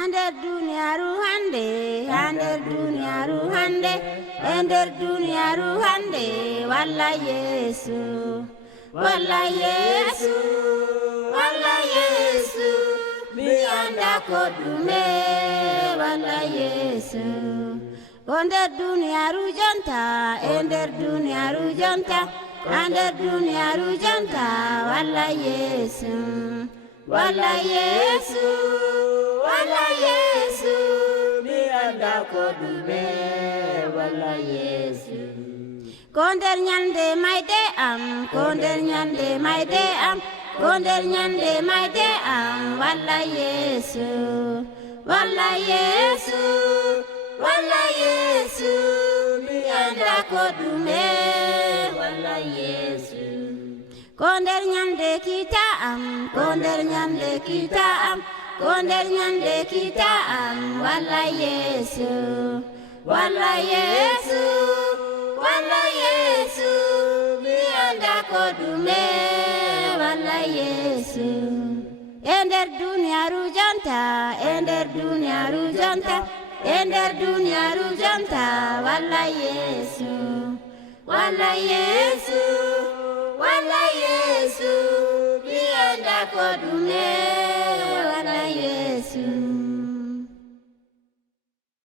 Ender dunyaru hande, ender dunyaru hande, ender dunyaru hande, walla Yesu, walla Yesu, walla Yesu, mi anda kodume, walla Yesu. Ender dunyaru janta, ender dunyaru janta, ender dunyaru janta, walla Yesu, walla Yesu. Walla Yesu, mi anda kodume, walla Yesu. Konder nyande maide am, konder nyande maide am, konder nyande maide am, walla Yesu, walla Yesu, walla Yesu, mi anda kodume, walla Yesu. Konder nyande kita am, konder nyande kita am. Konder nyande kita am, walla Yesu, walla Yesu, walla Yesu, mi anda kodume, walla Yesu. Ender dunyaru janta, ender dunyaru janta, ender dunyaru janta, walla Yesu, walla Yesu, walla Yesu, mi anda kodume.